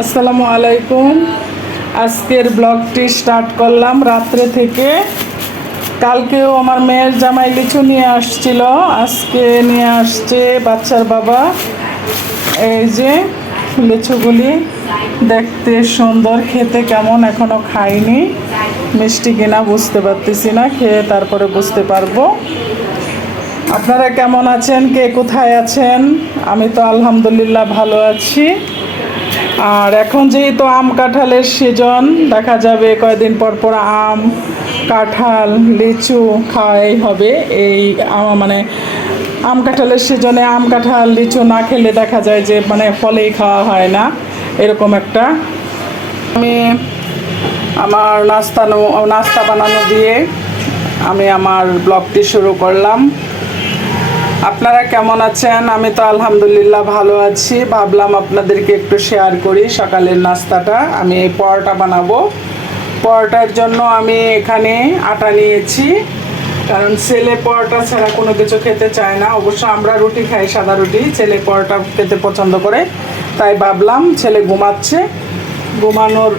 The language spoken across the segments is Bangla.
আসসালামু আলাইকুম। আজকের ব্লগটি স্টার্ট করলাম রাত্রে থেকে। কালকেও আমার মেয়ের জামাই লিচু নিয়ে আসছিল, আজকে নিয়ে আসছে বাচ্চার বাবা। এই যে লিচুগুলি দেখতে সুন্দর, খেতে কেমন এখনো খাইনি, মিষ্টি কিনা বুঝতে পারতেছি না, খেয়ে তারপরে বুঝতে পারবো। আপনারা কেমন আছেন, কে কোথায় আছেন? আমি তো আলহামদুলিল্লাহ ভালো আছি। আর এখন যেহেতু আম কাঁঠালের সিজন, দেখা যাবে কয়েকদিন পর পর আম কাঁঠাল লিচু খাওয়াই হবে। এই মানে আম কাঁঠালের সিজনে আম কাঁঠাল লিচু না খেলে দেখা যায় যে মানে ফলেই খাওয়া হয় না, এরকম একটা। আমি আমার নাস্তা বানানো দিয়ে আমি আমার ব্লগটি শুরু করলাম। আপনারা কেমন আছেন? আমি তো আলহামদুলিল্লাহ ভালো আছি। ভাবলাম আপনাদেরকে একটু শেয়ার করি সকালের নাস্তাটা। আমি এই পরোটা বানাবো। পরোটার জন্য আমি এখানে আটা নিয়েছি, কারণ ছেলে পরোটা ছাড়া কোনো কিছু খেতে চায় না। অবশ্য আমরা রুটি খাই, সাদা রুটি, ছেলে পরোটা খেতে পছন্দ করে। তাই ভাবলাম ছেলে ঘুমাচ্ছে, ঘুমানোর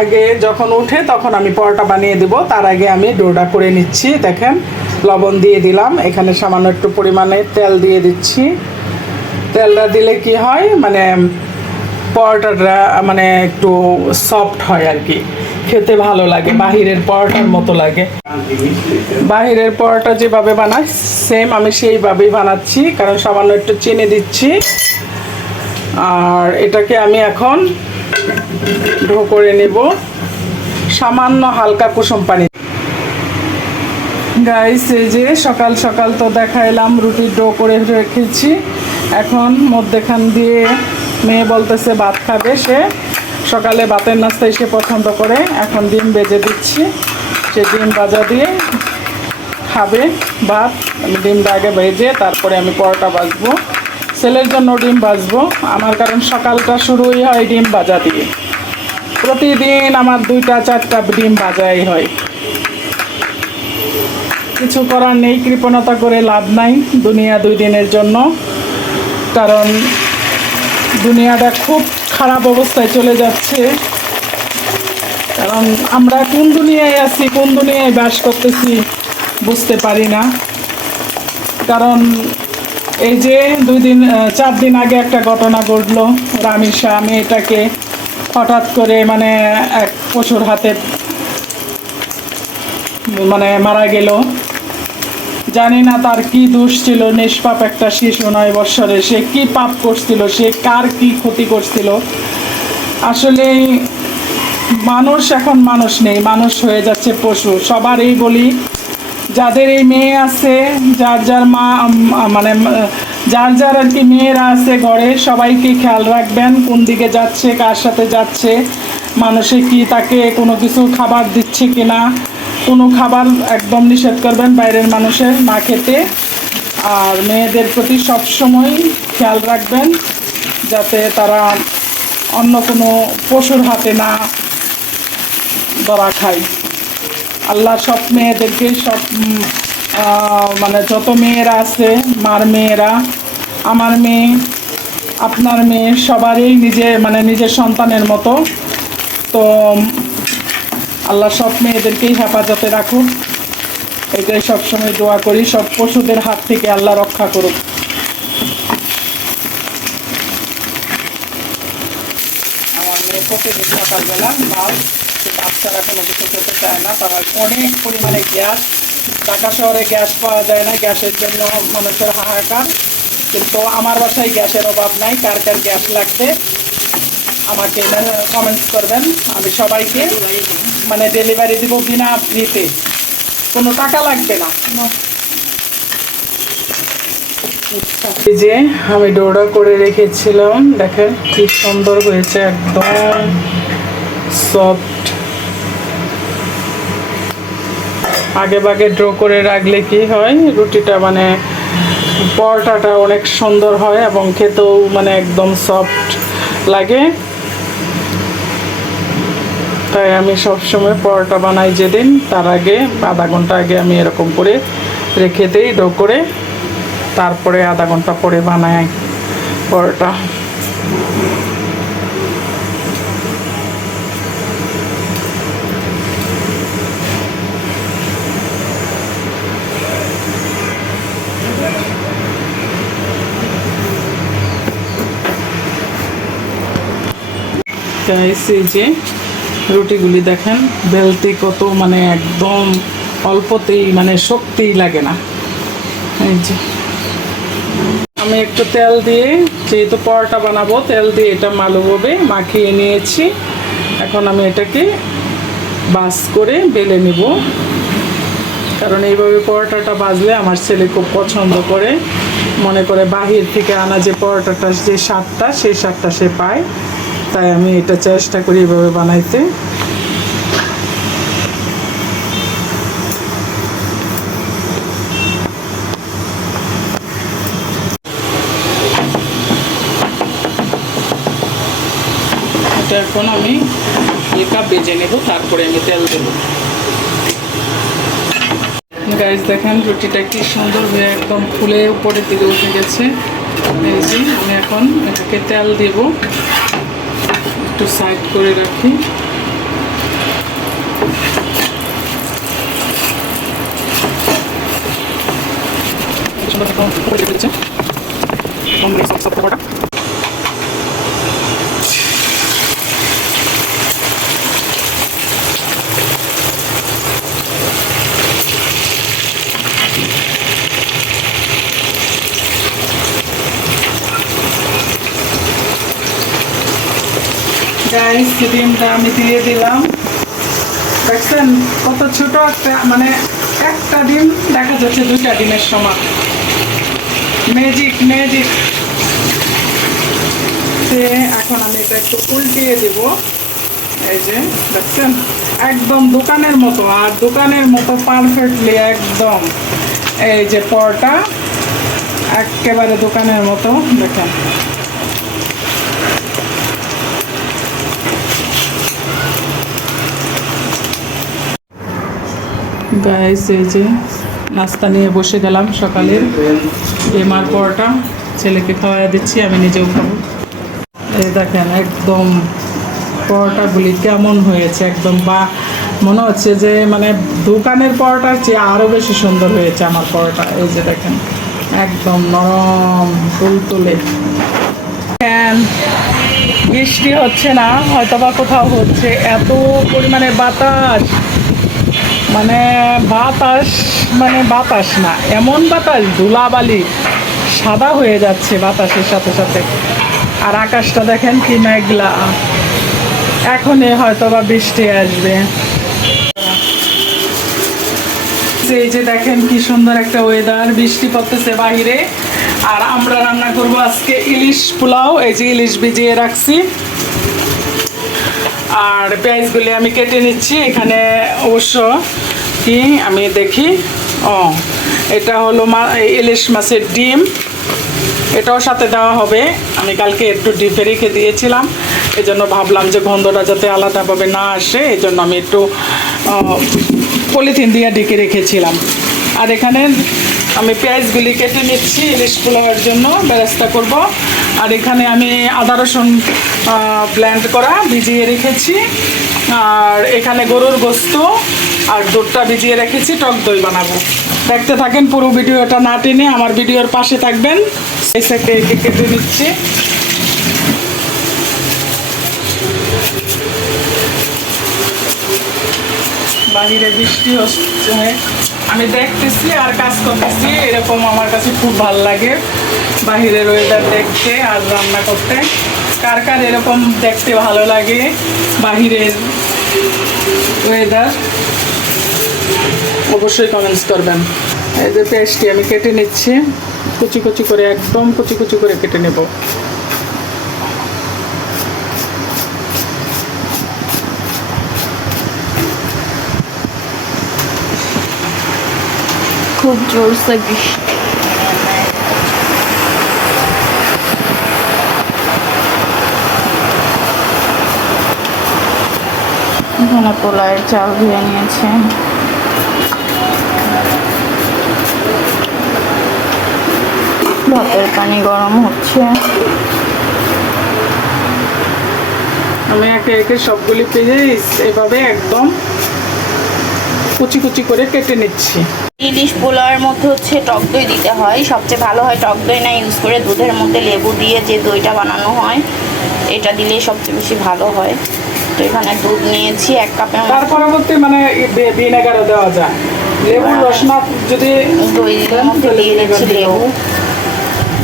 আগে যখন উঠে তখন আমি পরোটা বানিয়ে দেব। তার আগে আমি ডোটা করে নিচ্ছি। দেখেন, লবণ দিয়ে দিলাম, এখানে সামান্য একটু পরিমাণে তেল দিয়ে দিচ্ছি। তেলটা দিলে কি হয়, মানে পরোটাটা মানে একটু সফট হয় আর কি, খেতে ভালো লাগে, বাহিরের পরোটার মতো লাগে। বাহিরের পরোটা যেভাবে বানাই সেম আমি সেইভাবেই বানাচ্ছি, কারণ সামান্য একটু চিনি দিচ্ছি। আর এটাকে আমি এখন ডো করে নেব সামান্য হালকা কুসুম পানি। গাইস, এই যে সকাল সকাল তো দেখাইলাম রুটির ডো করে রেখেছি। এখন মধ্যেখান দিয়ে মেয়ে বলতেছে ভাত খাবে, সে সকালে ভাতের নাস্তায় সে পছন্দ করে। এখন ডিম ভেজে দিচ্ছি, সে ডিম ভাজা দিয়ে খাবে ভাত। আমি ডিমটা আগে ভেজে তারপরে আমি পরোটা ভাজবো। ছেলের জন্য ডিম ভাজবো আমার, কারণ সকালটা শুরুই হয় ডিম ভাজা দিয়ে। প্রতিদিন আমার 2-4টা ডিম ভাজাই হয়। কিছু করার নেই, কৃপণতা করে লাভ নাই দুনিয়া 2 দিনের জন্য, কারণ দুনিয়াটা খুব খারাপ অবস্থায় চলে যাচ্ছে। কারণ আমরা কোন দুনিয়ায় আছি, কোন দুনিয়ায় বাস করতেছি বুঝতে পারি না। কারণ এই যে 4 দিন আগে একটা ঘটনা ঘটলো, রামিসা মেয়েটাকে হঠাৎ করে মানে এক পশুর হাতে মানে মারা গেল। জানি না তার কি দোষ ছিল, নিষ্পাপ একটা শিশু 9 বৎসরের, সে কি পাপ করছিল, সে কার কি ক্ষতি করছিল। আসলে মানুষ এখন মানুষ নেই, মানুষ হয়ে যাচ্ছে পশু। সবারই বলি, যাদের এই মেয়ে আছে, যার যার মা মানে যার যার আর কি মেয়েরা আছে ঘরে, সবাইকে খেয়াল রাখবেন কোন দিকে যাচ্ছে, কার সাথে যাচ্ছে, মানুষে কি তাকে কোনো কিছু খাবার দিচ্ছে কিনা। কোনো খাবার একদম নিষেধ করবেন বাইরের মানুষের না খেতে। আর মেয়েদের প্রতি সবসময় খেয়াল রাখবেন যাতে তারা অন্য কোনো পশুর হাতে না ধরা খায়। আল্লাহ সব মেয়েদেরকে, সব মানে যত মেয়েরা আছে, মার মেয়েরা, আমার মেয়ে, আপনার মেয়ে, সবারই নিজের সন্তানের মতো। তো আল্লাহ সব মেয়েদেরকেই হেফাজতে রাখুক, এটাই সবসময় দোয়া করি। সব পশুদের হাত থেকে আল্লাহ রক্ষা করুক। আমার মেয়ে প্রতিদিন সকালবেলা বাচ্চারা কোনো কিছু খেতে চায় না, তারা অনেক পরিমাণে গ্যাস, ঢাকা শহরে গ্যাস পাওয়া যায় না, গ্যাসের জন্য মানুষের হাহাকার। কিন্তু আমার বাসায় গ্যাসের অভাব নাই। কার কার গ্যাস লাগবে আমাকে কমেন্টস করবেন, আমি সবাইকে মানে ডেলিভারি দিব বিনা ফ্রিতে, কোনো টাকা লাগবে না। এই যে আমি ডোটা করে রেখেছিলাম, দেখেন কি সুন্দর হয়েছে, একদম সফট। আগে ভাগে ড্র করে রাখলে কি হয়, রুটিটা মানে পরোটাটা অনেক সুন্দর হয় এবং খেতেও মানে একদম সফট লাগে। তাই আমি সবসময় পরোটা বানাই যেদিন, তার আগে আধা ঘন্টা আগে আমি এরকম করে রেখে দিই ডো করে, তারপরে আধা ঘন্টা পরে বানাই পরোটা। গাইস এই যে রুটিগুলি দেখেন বেলতে কত মানে একদম অল্পতেই মানে শক্তিই লাগে না। এই যে আমি একটু তেল দিয়ে যেহেতু পরোটা বানাবো তেল দিয়ে এটা ভালোভাবে মাখিয়ে নিয়েছি। এখন আমি এটাকে বাস করে বেলে নিব, কারণ এইভাবে পরোটাটা বাজলে আমার ছেলে খুব পছন্দ করে, মনে করে বাহির থেকে আনা যে পরোটাটা যে স্বাদটা সেই স্বাদটা সে পায়, তাই আমি এটা চেষ্টা করি এইভাবে বানাইতে। এটা এখন আমি হালকা ভেজে নেব, তারপরে আমি তেল দেবো। গাইস দেখেন রুটিটা কি সুন্দর হয়ে একদম ফুলে উপরের দিকে উঠে গেছে। এই যে আমি এখন এটাকে তেল দেব, একটু সাইড করে রাখি। গাইস ডিমটা আমি দিয়ে দিলাম, দেখছেন কত ছোট একটা মানে একটা ডিম দেখা যাচ্ছে দুইটা ডিমের সমান। Magic magic. এখন আমি এটা একটু উল্টিয়ে দেব। এই যে দেখছেন একদম দোকানের মতো, আর দোকানের মতো পারফেক্টলি একদম এই যে পরোটা একেবারে দোকানের মতো দেখেন। গাইস এই যে নাস্তা নিয়ে বসে গেলাম, সকালের ডিমার পরোটা ছেলেকে খাওয়াই দিচ্ছি, আমি নিজেও খাবো। এই দেখেন একদম পরোটাগুলি কেমন হয়েছে, একদম বা মনে হচ্ছে যে মানে দোকানের পরোটার চেয়ে আরও বেশি সুন্দর হয়েছে আমার পরোটা। এই যে দেখেন একদম নরম তুলতুলে। বৃষ্টি হচ্ছে না, হয়তো বা কোথাও হচ্ছে, এত পরিমাণে বাতাস, মানে বাতাস মানে বাতাস না, এমন বাতাস ধুলাবালি সাদা হয়ে যাচ্ছে বাতাসের সাথে সাথে। আর আকাশটা দেখেন কি মেঘলা, এখনই হয়তো বা বৃষ্টি আসবে। এই যে দেখেন কি সুন্দর একটা ওয়েদার, বৃষ্টি পড়তেছে বাইরে। আর আমরা রান্না করব আজকে ইলিশ পোলাও। এই যে ইলিশ ভিজিয়ে রাখছি, আর পেঁয়াজগুলি আমি কেটে নিচ্ছি। এখানে অবশ্য কি আমি দেখি, এটা হলো ইলিশ মাছের ডিম, এটাও সাথে দেওয়া হবে। আমি কালকে একটু ডিপে রেখে দিয়েছিলাম, এই জন্য ভাবলাম যে গন্ধটা যাতে আলাদাভাবে না আসে, এই জন্য আমি একটু পলিথিন দিয়ে ঢেকে রেখেছিলাম। আর এখানে আমি পেঁয়াজগুলি কেটে নিচ্ছি ইলিশ পোলাওয়ের জন্য ব্যবস্থা করব। আর এখানে আমি আদা রসুন ব্লেন্ড করা ভিজিয়ে রেখেছি। আর এখানে গরুর গোস্ত আর দুধটা ভিজিয়ে রেখেছি, টক দই বানাবো। দেখতে থাকেন পুরো ভিডিওটা না টেনে, আমার ভিডিওর পাশে থাকবেন। এই সাইডে কেটে নিচ্ছি। বাহিরে বৃষ্টি হচ্ছে, আমি দেখতেছি আর কাজ করতেছি, এরকম আমার কাছে খুব ভালো লাগে বাহিরের ওয়েদার দেখতে আর রান্না করতে। কার কার এরকম দেখতে ভালো লাগে বাহিরের ওয়েদার, অবশ্যই কমেন্টস করবেন। এই যে পেঁয়াজটি আমি কেটে নিচ্ছি কুচি কুচি করে, একদম কুচি কুচি করে কেটে নেব। খুব জোরসে বৃষ্টি। এখানে পোলাওয়ের চাল ধুয়ে নিয়েছে। ভাতের পানি গরম হচ্ছে। আমি একে একে সবগুলি পেঁয়াজ এভাবে একদম কুচি কুচি করে কেটে নিচ্ছি। ইলিশ পোলাওয়ের মধ্যে হচ্ছে টক দই দিতে হয়, সবচেয়ে ভালো হয় টক দই না ইউজ করে দুধের মধ্যে লেবু দিয়ে যে দইটা বানানো হয় এটা দিলেই সবচেয়ে বেশি ভালো হয়। তো এখানে দুধ নিয়েছি 1 কাপের তার মতো। পরবর্তী মানে ভিনেগারও দেওয়া যায়, লেবুর রস না যদি দইয়ের মধ্যে দিয়ে দিচ্ছি লেবু।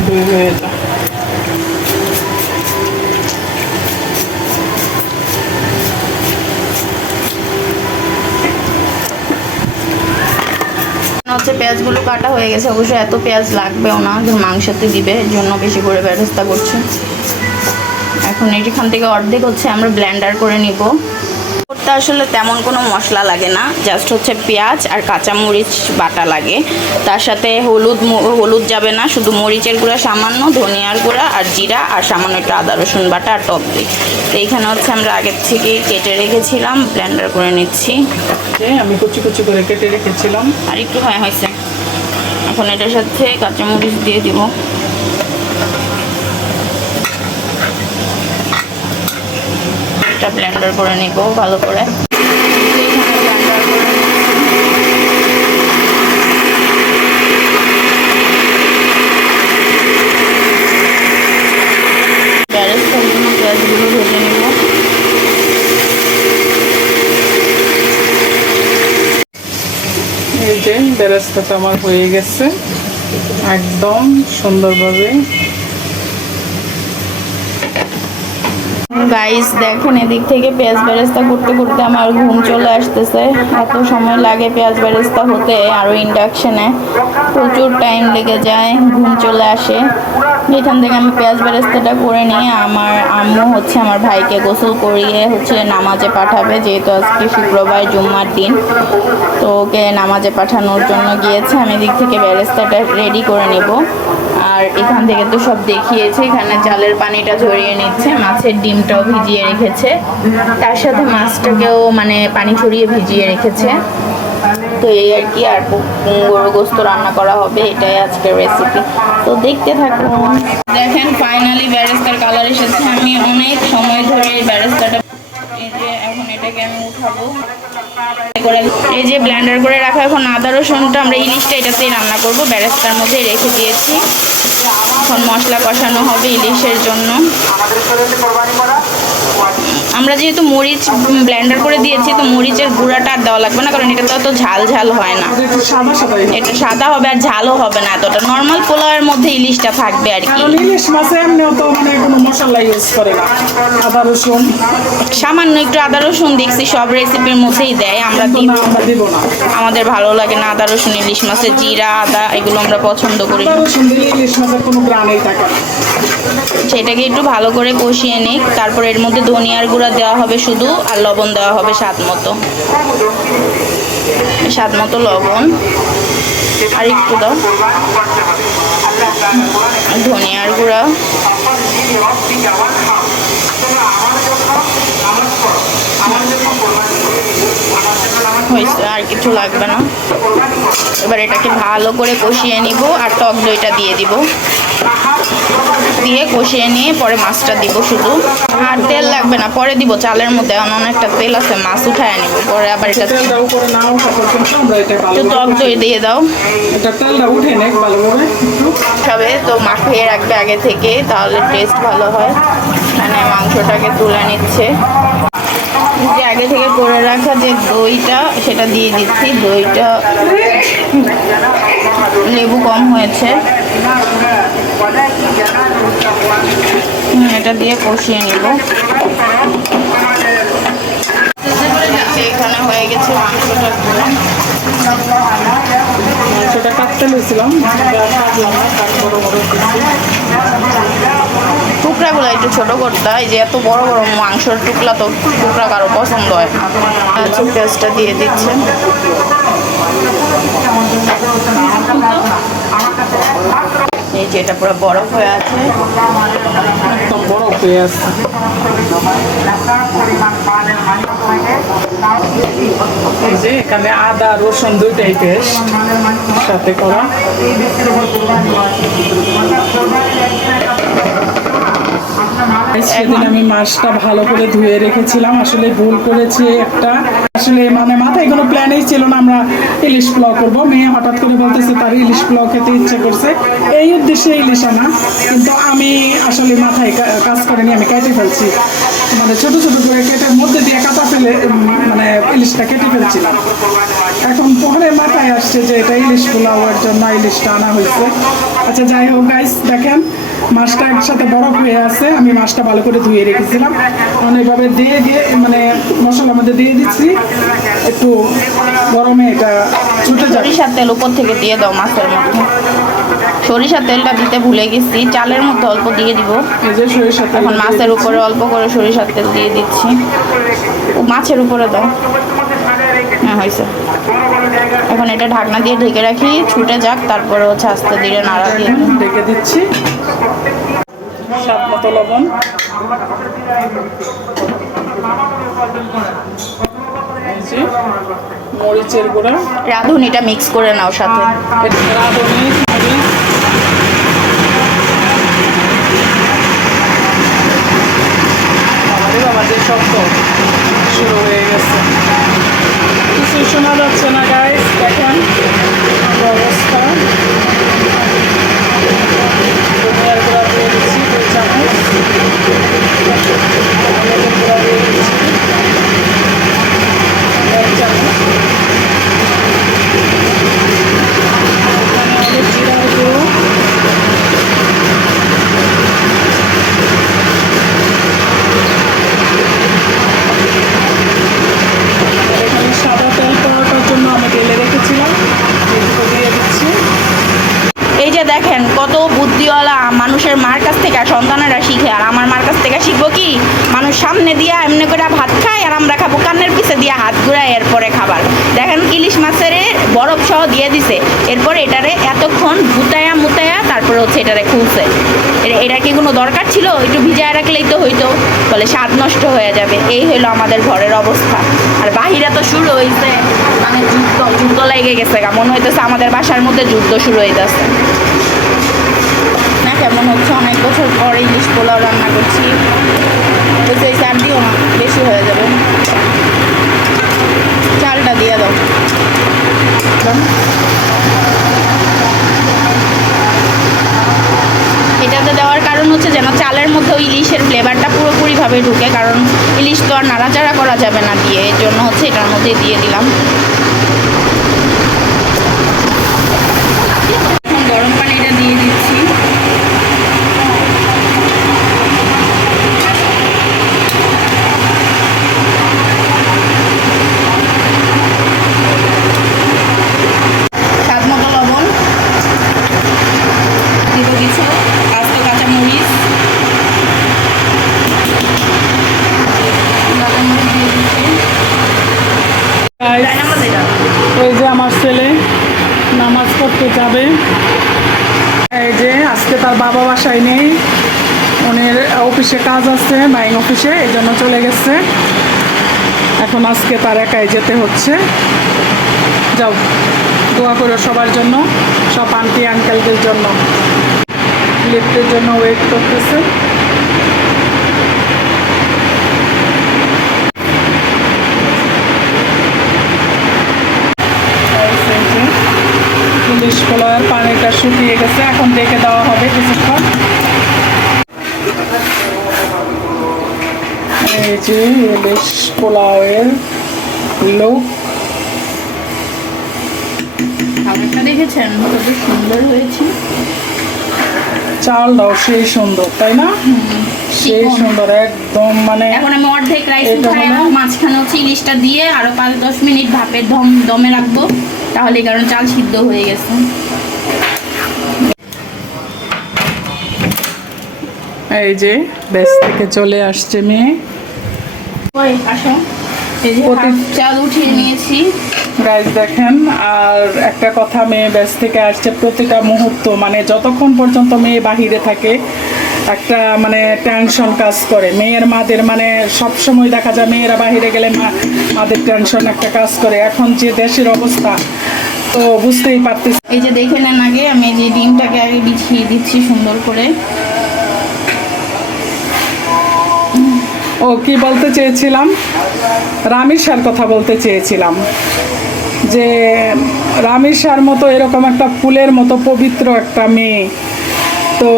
দই হয়ে যায়। হচ্ছে পেঁয়াজগুলো কাটা হয়ে গেছে, অবশ্য এত পেঁয়াজ লাগবেও না, মাংসতে দিবে এর জন্য বেশি করে ব্যবস্থা করছি। এখন এখান থেকে অর্ধেক হচ্ছে আমরা ব্লেন্ডার করে নিব। করতে আসলে তেমন কোনো মশলা লাগে না, জাস্ট হচ্ছে পেঁয়াজ আর কাঁচামরিচ বাটা লাগে। তার সাথে হলুদ যাবে না, শুধু মরিচের গুঁড়া সামান্য, ধনিয়ার গুঁড়া আর জিরা আর সামান্য একটু আদা রসুন বাটা আর টক দই। তো এইখানে হচ্ছে আমরা আগের থেকেই কেটে রেখেছিলাম, ব্লেন্ডার করে নিচ্ছি। আমি কুচি কুচি করে কেটে রেখেছিলাম। আর একটু হয়েছে। এখন এটার সাথে কাঁচামরিচ দিয়ে দিব। এটা ব্লেন্ডার করে নিব ভালো করে। বেরেস্তার জন্য পেঁয়াজগুলো ভেজে নিব। এই যে বেরেস্তাটা আমার হয়ে গেছে একদম সুন্দরভাবে। গাইস দেখেন, এদিক থেকে পেঁয়াজ বেরেস্তা করতে করতে আমার ঘুম চলে আসতেছে। এত সময় লাগে পেঁয়াজ বেরেস্তা হতে, আরও ইন্ডাকশনে প্রচুর টাইম লেগে যায়, ঘুম চলে আসে। এখান থেকে আমি পেঁয়াজ বেরেস্তাটা করে নিয়ে আমার আম্মু হচ্ছে আমার ভাইকে গোসল করিয়ে হচ্ছে নামাজে পাঠাবে, যেহেতু আজকে শুক্রবার জুম্মার দিন। তো ওকে নামাজে পাঠানোর জন্য গিয়েছে। আমি এদিক থেকে বেরেস্তাটা রেডি করে নেব। আর এখান থেকে তো সব দেখিয়েছে, এখানে চালের পানিটা ঝরিয়ে নিচ্ছে, মাছের ডিমটাও ভিজিয়ে রেখেছে, তার সাথে মাছটাকেও মানে পানি ঝরিয়ে ভিজিয়ে রেখেছে। তো এই আর কি, আর গরু গোস্ত রান্না করা হবে, এটাই আজকের রেসিপি। তো দেখতে থাকুন। দেখেন ফাইনালি বেরেস্তার কালার এসেছে। আমি অনেক সময় ধরে এই বেরেস্তাটা, এই যে এখন এটাকে আমি উঠাবো। এই যে ব্লেন্ডার করে রাখা এখন আদা রসুনটা, আমরা ইলিশটা এটাতেই রান্না করব, বেরেস্তার মধ্যে রেখে দিয়েছি। এখন মশলা কষানো হবে ইলিশের জন্য। আমরা যেহেতু মরিচ ব্লেন্ডার করে দিয়েছি, তো মরিচের গুঁড়াটা আর দেওয়া লাগবে না, কারণ এটা তো অত ঝাল ঝাল হয় না। এটা সাদা হবে আর ঝালও হবে না এতটা, নর্মাল পোলাওয়ের মধ্যে ইলিশটা থাকবে আর কি। ইলিশ মাছে এমনিও তো মানে কোনো মশলা ইউজ করে না, আদা রসুন সামান্য একটু আদা রসুন দেখছি সব রেসিপির মধ্যেই দেয়, আমরা দিব না। আমাদের ভালো লাগে না আদা রসুন ইলিশ মাছে, জিরা আদা এগুলো আমরা পছন্দ করি। আদা রসুন দিলে ইলিশ মাছের কোনো গ্রানেই থাকে না। সেটাকে একটু ভালো করে কষিয়ে নিই, তারপর এর মধ্যে ধনিয়ার গুঁড়া দেওয়া হবে শুধু, আর লবণ দেওয়া হবে স্বাদ মতো লবণ। আর একটু দাও ধনিয়ার গুঁড়া। হয়েছে, আর কিছু লাগবে না। এবার এটাকে ভালো করে কষিয়ে নিব, আর টক দইটা দিয়ে দিব, দিয়ে কষিয়ে নিয়ে পরে মাছটা দিব শুধু। আর তেল লাগবে না, পরে দিব চালের মধ্যে, অনেকটা তেল আছে, মাছ উঠায় নিব পরে। আবার এটা তেলটা উপরে না ওঠা পর্যন্ত আমরা এটা একটু টক দই দিয়ে দাও, এটা তেলটা উঠে নেক ভালোভাবে খাবে তো মাখিয়ে রাখবে আগে থেকে, তাহলে টেস্ট ভালো হয়। মানে মাংসটাকে তুলে নিচ্ছে, যে আগে থেকে করে রাখা যে দইটা সেটা দিয়ে দিচ্ছি। দইটা লেবু কম হয়েছে, এটা দিয়ে কষিয়ে নিব। এখানে হয়ে গেছে মাংসটা। মাংসটা কাটতে লইছিলাম, টুকরাগুলো একটু ছোট করতে হয়, যে এত বড় বড় মাংসের টুকরা কারো পছন্দ হয়। আচ্ছা, পেঁয়াজটা দিয়ে দিচ্ছে। এই যে এটা পুরো বরফ হয়ে আছে, একদম বড় হয়ে আছে। এই যে এখানে আদা রসুন দুইটাই পেস্ট সাথে করা। সেদিন আমি মাছটা ভালো করে ধুয়ে রেখেছিলাম, আসলে ভুল করেছি একটা, আসলে মানে মাথায় কোনো প্ল্যানই ছিল না আমরা ইলিশ পোলাও করবো। মেয়ে হঠাৎ করে বলতেছে তার ইলিশ পোলাও খেতে ইচ্ছে করছে, এই উদ্দেশ্যে ইলিশ আনা, কিন্তু আমি আসলে মাথায় কাজ করেনি, আমি কেটে ফেলছি, মানে ছোট ছোট করে কেটে মধ্যে দিয়ে কাটা ফেলে মানে ইলিশটা কেটে ফেলছিলাম। এখন পরে মাথায় আসছে যে এটা ইলিশ পোলাওয়ের জন্য ইলিশটা আনা হয়েছে। আচ্ছা যাই হোক গাইস, দেখেন মাছটা একসাথে বরফ হয়ে আছে, আমি মাছটা ভালো করে ধুয়ে রেখেছিলাম, অনেকভাবে দিয়ে দিয়ে মানে মশলার মধ্যে দিয়ে দিচ্ছি, একটু গরমে এটা ছুটে যাবে। সরিষার তেল উপর থেকে দিয়ে দাও মাছের মধ্যে। সরিষার তেলটা দিতে ভুলে গেছি, চালের মধ্যে অল্প দিয়ে দিব। এই যে সরিষার তেল এখন মাছের উপরে অল্প করে সরিষার তেল দিয়ে দিচ্ছি। ও মাছের উপরে দাও। হ্যাঁ হয়েছে। এখন এটা ঢাকনা দিয়ে ঢেকে রাখি, ছুটে যাক, তারপরে হচ্ছে আস্তে ধীরে নাড়া দিয়ে ঢেকে দিচ্ছি। স্বাদ মতো লবণ, এই যে মরিচের গুঁড়া, রাঁধুনিটা মিক্স করে নাও সাথে। রাঁধুনি, মরিচ, আরে বাবা যে শব্দ শুরু হয়ে গেছে, কিছু শোনা যাচ্ছে না গাইস, দেখেন অবস্থা। ধনিয়ার গুঁড়া দিয়ে দিচ্ছি 2 চামচ, হলুদের গুঁড়া দিয়ে দিচ্ছি 1 চামচ, এখানে হলুদ জিরা গুঁড়ো, এখানে সাদা তেল পড়াটার জন্য আমি ঢেলে রেখেছিলাম, এগুলো দিয়ে দিচ্ছি। এই যে দেখেন কত বুদ্ধিওয়ালা মানুষের মার কাছ থেকে সন্তানেরা শিখে, আর আমার মার কাছ থেকে শিখবো কি, মানুষ সামনে দিয়া এমনি করে ভাত খায় আর আমরা খাবো কান্নের পিছে দিয়ে হাত ঘুরায়, এরপরে খাবার। দেখেন ইলিশ মাছের বরফ সহ দিয়ে দিছে, এরপরে এটারে এতক্ষণ মুতায়া তারপরে হচ্ছে এটারে খুলছে। এটা কি কোনো দরকার ছিল? একটু ভিজায় রাখলেই তো হইতো, বলে স্বাদ নষ্ট হয়ে যাবে। এই হলো আমাদের ঘরের অবস্থা। আর বাহিরে তো শুরু হয়েছে, মানে যুদ্ধ লেগে গেছে, মনে হইতেছে আমাদের বাসার মধ্যে যুদ্ধ শুরু হইতেছে না। কেমন হচ্ছে, অনেক বছর পর ইলিশ পোলাও রান্না করছি, বলছে এই চাল দিও না, বেশি হয়ে যাবে, চালটা দিয়ে দাও। এটাতে দেওয়ার কারণ হচ্ছে যেন চালের মধ্যেও ইলিশের ফ্লেভারটা পুরোপুরিভাবে ঢুকে, কারণ ইলিশ তো আর নাড়াচাড়া করা যাবে না দিয়ে, এর জন্য হচ্ছে এটার মধ্যে দিয়ে দিলাম। এখন গরম পানিটা দিয়ে দিচ্ছি। স্বাদ মতো লবণ দিব, কিছু আস্ত কাঁচামরিচ, ওই যে আমার ছেলে নামাজ পড়তে যাবে, এই যে আজকে তার বাবা বাসায় নেই, ওনের অফিসে কাজ আছে, বাইং অফিসে, এই জন্য চলে গেছে। এখন আজকে তার একাই যেতে হচ্ছে। যাও, দোয়া করো সবার জন্য, সব আন্টি আঙ্কেলদের জন্য, লিফটের জন্য ওয়েট করতেছে। ইলিশ পোলাওয়ের পানিটা শুকিয়ে গেছে, এখন রেখে দেওয়া হবে কিছুক্ষণ। এই যে ইলিশ পোলাওয়ের লুক, খাবারটা দেখেছেন কত সুন্দর হয়েছে। চালটাও সেই সুন্দর, তাই না? সেই সুন্দর একদম, মানে এখন আমি অর্ধেক রাইস এটা উঠাই, হলো- মাঝখানে হচ্ছে ইলিশটা দিয়ে আরো 5-10 মিনিট ভাপে দমে রাখবো, তাহলে কারণ চাল সিদ্ধ হয়ে গেছে। এই যে বেশ থেকে চলে আসছে মেয়ে, ওই আসো, এই যে চাল উঠিয়ে নিয়েছি। গাইজ দেখেন, আর একটা কথা, মেয়ে ব্যাস থেকে আসছে, প্রতিটা মুহূর্ত মানে যতক্ষণ পর্যন্ত মেয়ে বাহিরে থাকে একটা মানে টেনশন কাজ করে মেয়ের মাদের, মানে সব সময় দেখা যায় মেয়েরা বাহিরে গেলে মাদের টেনশন একটা কাজ করে। এখন যে দেশের অবস্থা তো বুঝতেই পারতেছি। এই যে দেখে নেন, আগে আমি যে ডিমটাকে আগে বিছিয়ে দিচ্ছি সুন্দর করে। ও কি বলতে চেয়েছিলাম, রামিসার কথা বলতে চেয়েছিলাম যে রামিসার মতো এরকম একটা ফুলের মতো পবিত্র একটা মেয়ে, তো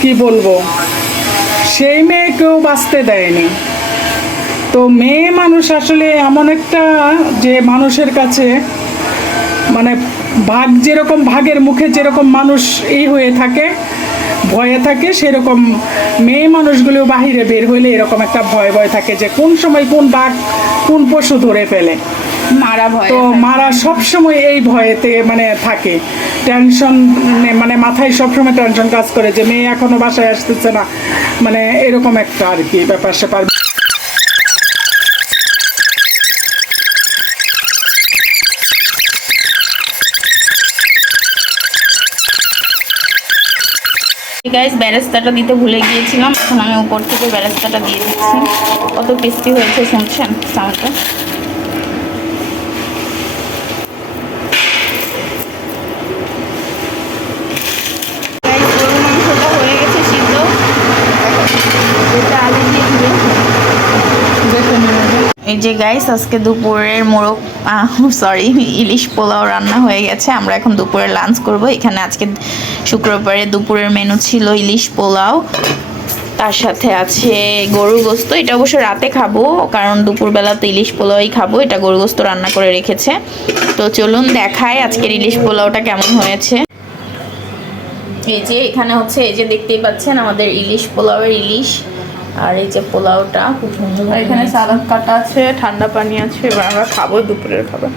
কি বলবো, সেই মেয়েকেও বাঁচতে দেয়নি। তো মেয়ে মানুষ আসলে এমন একটা যে মানুষের কাছে মানে ভাগ, যেরকম ভাগের মুখে যেরকম মানুষ এই হয়ে থাকে, ভয়ে থাকে, সেরকম মেয়ে মানুষগুলো বাহিরে বের হইলে এরকম একটা ভয় ভয় থাকে যে কোন সময় কোন বাঘ কোন পশু ধরে ফেলে। মারা ভয় তো মারা সবসময় এই ভয়েতে মানে থাকে, টেনশন, মানে মাথায় সবসময় টেনশন কাজ করে যে মেয়ে এখনো বাসায় আসতেছে না, মানে এরকম একটা আর কি ব্যাপার স্যাপার। গাইস, বেরেস্তাটা দিতে ভুলে গিয়েছিলাম, এখন আমি উপর থেকে বেরেস্তাটা দিয়ে দিচ্ছি। কত টেস্টি হয়েছে শুনছেন সাউন্ডটা। গরু মাংসটা হয়ে গেছে সিদ্ধ, এটা আলু দিয়ে দিবে। এই যে গাইস, আজকে দুপুরের ইলিশ পোলাও রান্না হয়ে গেছে। আমরা এখন দুপুরে লাঞ্চ করব। এখানে আজকে শুক্রবারে দুপুরের মেনু ছিল ইলিশ পোলাও, তার সাথে আছে গরুর গোস্ত। এটা অবশ্য রাতে খাবো, কারণ দুপুরবেলা তো ইলিশ পোলাওই খাবো। এটা গরুর গোস্ত রান্না করে রেখেছে। তো চলুন দেখায় আজকের ইলিশ পোলাওটা কেমন হয়েছে। এই যে এখানে হচ্ছে, এই যে দেখতেই পাচ্ছেন আমাদের ইলিশ পোলাওয়ের ইলিশ, আর এই যে পোলাওটা খুব সুন্দর। এখানে সালাদ কাটা আছে, ঠান্ডা পানি আছে। এবার আমরা খাবো দুপুরের খাবার।